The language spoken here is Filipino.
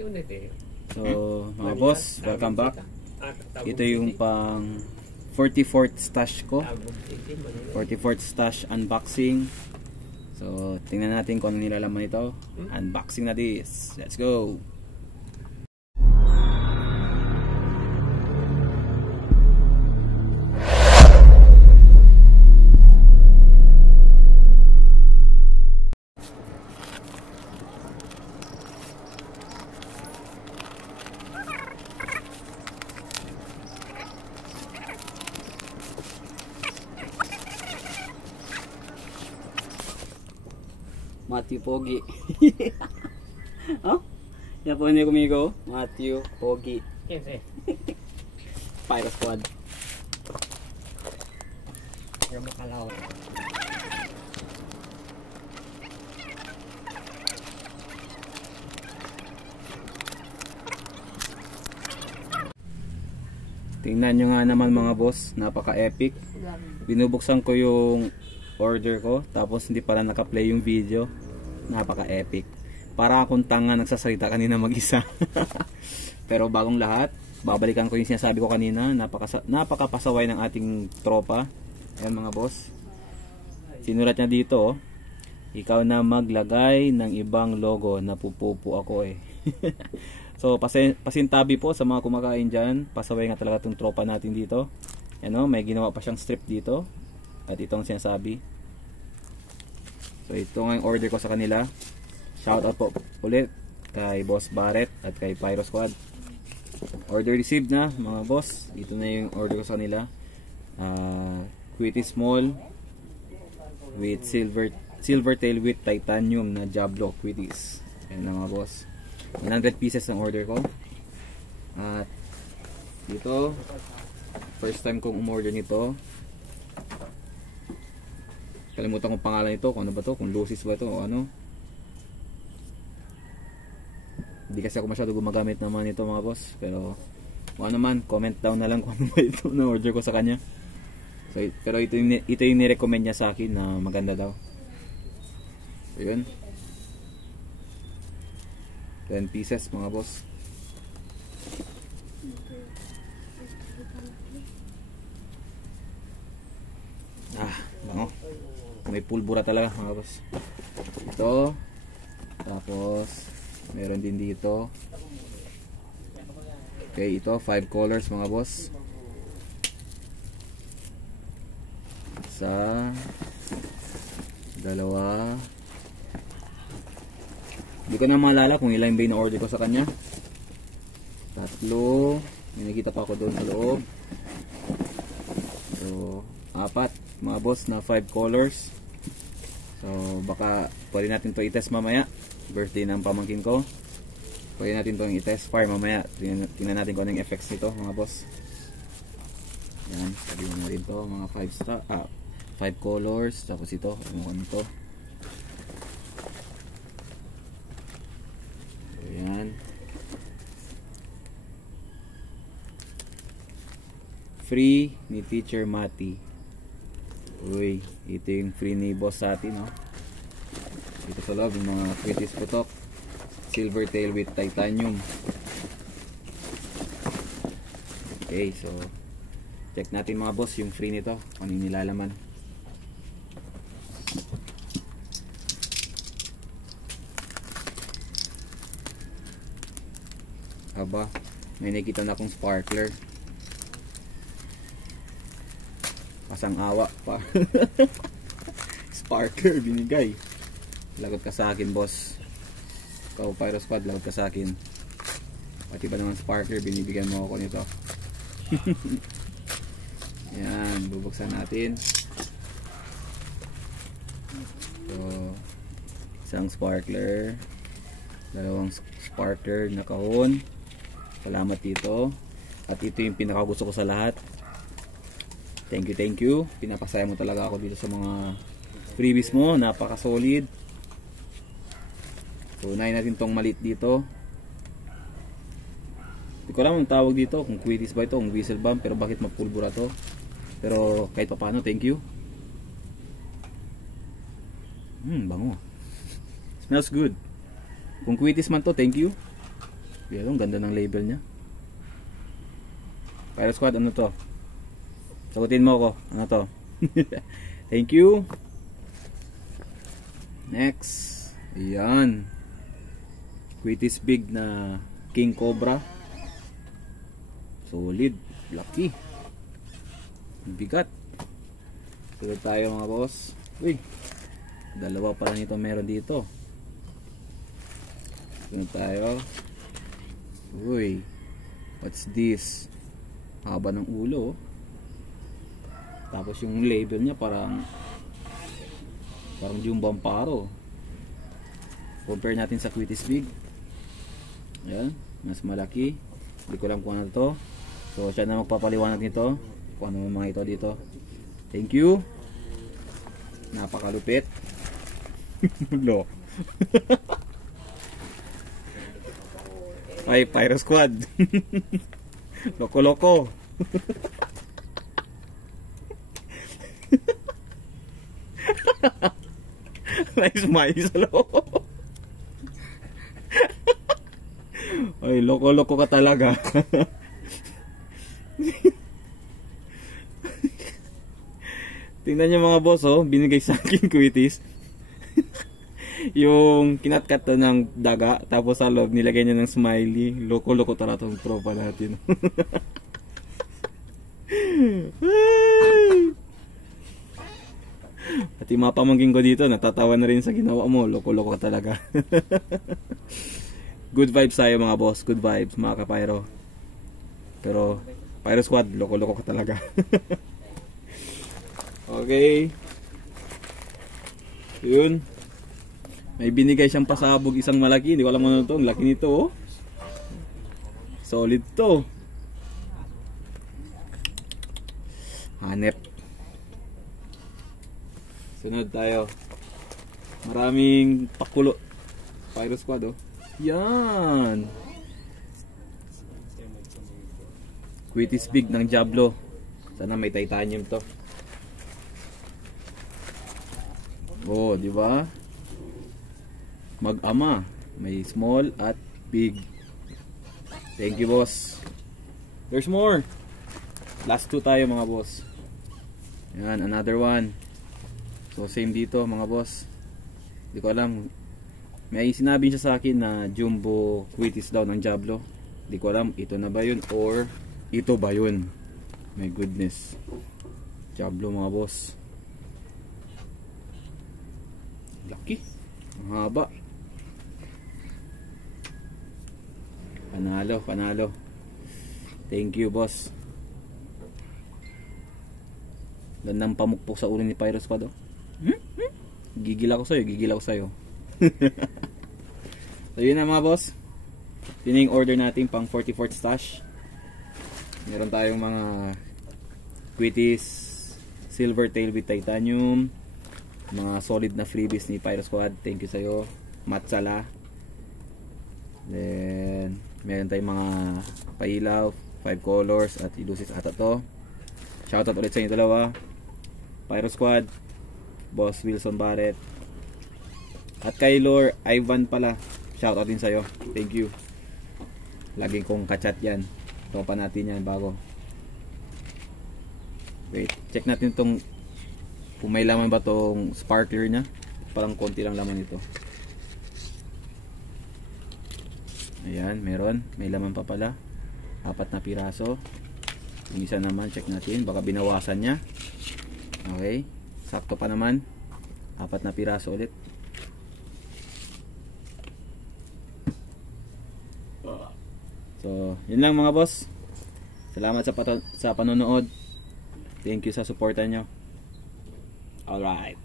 So, mga boss, welcome back. Ito yung pang 44th stash ko. 44th stash unboxing. So, tingnan natin kung ano nilalaman ito. Unboxing na this. Let's go! Matthew Pogi. Oh? Yan po hindi kumigo. Matthew Pogi. Pyro Squad. Yung makalaw. Tingnan nyo nga naman mga boss. Napaka-epic. Binubuksan ko yung order ko, tapos hindi pala naka-play yung video. Napaka-epic. Para akong tanga nagsasalita kanina mag-isa. Pero bagong lahat, babalikan ko yung sinasabi ko kanina. Napakapasaway ng ating tropa. Ayan mga boss. Sinulat niya dito, ikaw na maglagay ng ibang logo. Napupupo ako eh. So pasintabi po sa mga kumakain dyan. Pasaway nga talaga itong tropa natin dito. Ano, may ginawa pa siyang strip dito. At itong sinasabi. So ito nga yung order ko sa kanila. Shoutout po ulit kay Boss Barrett at kay Pyro Squad. Order received na mga boss. Ito na yung order ko sa kanila. Quitty small with silver tail with titanium na Diablo Quitties. Ayan na mga boss. 100 pieces ang order ko. At dito, first time kong umorder nito. Kalimutan kong pangalan nito, kung ano ba to, kung Lucis ba to o ano. Hindi kasi ako masyado gumagamit naman ito mga boss. Pero kung ano man, comment down na lang kung ano ba ito na order ko sa kanya. So, pero ito yung nirecommend niya sa akin na maganda daw. So yun, 10 pieces mga boss. Bango. May pulbura talaga mga boss. Ito. Tapos meron din dito. Okay, ito 5 colors mga boss. Isa, dalawa. Hindi ko na maalala kung ilan ba yung order ko sa kanya. Tatlo. May nakita pa ako doon sa loob. So, 4 mga boss na 5 colors. So baka pwede natin to i-test mamaya. Birthday ng pamangkin ko. Pwede natin to i-test fire mamaya. Tingnan natin kung anong effects nito mga boss. Yan, sabihin na rin to mga 5 colors. Tapos ito, ano to. So, yan. Free ni Teacher Mati. Uy, ito yung free ni boss sa atin, no? Ito sa loob, yung mga Quitties putok. Silver tail with titanium. Okay, so check natin mga boss yung free nito. Ano yung nilalaman. Aba, may nakita na akong sparkler. Pasang awa pa. Sparkler binigay. Lagot ka sa akin boss. Ikaw Pyro Squad, lagot ka sa akin. Pati ba naman sparkler binibigyan mo ako nito. Yan, bubuksan natin. So isang sparkler, dalawang sparkler na kahon. Salamat dito. At ito yung pinakagusto ko sa lahat. Thank you. Pinapasaya mo talaga ako dito sa mga freebies mo. Napaka solid. So unahin natin tong maliit dito. Hindi ko alam ang tawag dito, kung Quitties ba ito, kung whistle bomb, pero bakit mapulbura to. Pero kahit pa paano, thank you. Bango. Smells good. Kung Quitties man to, thank you. Yan, ang ganda ng label niya. Pyro Squad, ano to? Sagutin mo ako. Ano to? Thank you. Next. Ayan. Quitis Big na King Cobra. Solid. Lucky. Bigat. Sunod tayo mga boss. Uy. Dalawa pa lang ito meron dito. Sunod tayo. Uy. What's this? Haba ng ulo. Tapos yung label niya parang Jumbo Amparo. Compare natin sa Quitis Big. Ayan, mas malaki. Hindi ko alam kung ano to. So siya na magpapaliwanag nito kung ano mga ito dito. Thank you. Napakalupit. Lo. Ay, Pyro Squad. Loko-loko. Nice smile sa loob. Ay, loko-loko ka talaga. Tingnan nyo mga boss, oh, binigay sa akin Quitis. Yung kinatkat ng daga, tapos sa loob nilagay niya ng smiley. Loko-loko talaga itong tropa natin. At yung mga pamangking ko dito, natatawa na rin sa ginawa mo. Loko-loko ka talaga. Good vibes tayo mga boss. Good vibes mga ka-Pyro. Pero Pyro Squad, loko-loko ka talaga. Okay. Yun. May binigay siyang pasabog isang malaki. Hindi ko alam ano to. Ang laki nito, oh. Solid to. Hanep. Sunod tayo. Maraming pakulo. Pyro Squad, oh. Yan. Quitis Big ng Diablo. Sana may titanium to. Oh, di ba? Mag-ama. May small at big. Thank you, boss. There's more. Last two tayo mga boss. Yan, another one. So same dito mga boss. Hindi ko alam. May sinabi siya sa akin na Jumbo Quitis daw ng Diablo. Hindi ko alam ito na ba yun or ito ba yun. My goodness. Diablo mga boss. Laki. Ang haba. Panalo, panalo. Thank you, boss. Gandang pamukpok sa ulo ni Pyro Squad, oh. Gigil ako sa'yo, gigil ako sa'yo. So yun na mga boss. Yun na yung order natin pang 44th stash. Meron tayong mga Quitis Silver Tail with Titanium. Mga solid na freebies ni Pyro Squad. Thank you sa'yo. Matsala. Then meron tayong mga pailaw, 5 colors at elusive ata to. Shoutout ulit sa inyo dalawa. Pyro Squad, Boss Wilson Barrett, at kay Lord Ivan pala. Shoutout din sa'yo. Thank you. Laging kong kachat yan. Topa natin yan bago. Wait, check natin itong kung may laman ba itong sparkler nya. Parang konti lang laman ito. Ayan, meron. May laman pa pala. 4 na piraso. Yung isa naman, check natin. Baka binawasan nya. Okay. Sakto pa naman. 4 na piraso ulit. So, yun lang mga boss. Salamat sa panonood. Thank you sa suporta nyo. Alright.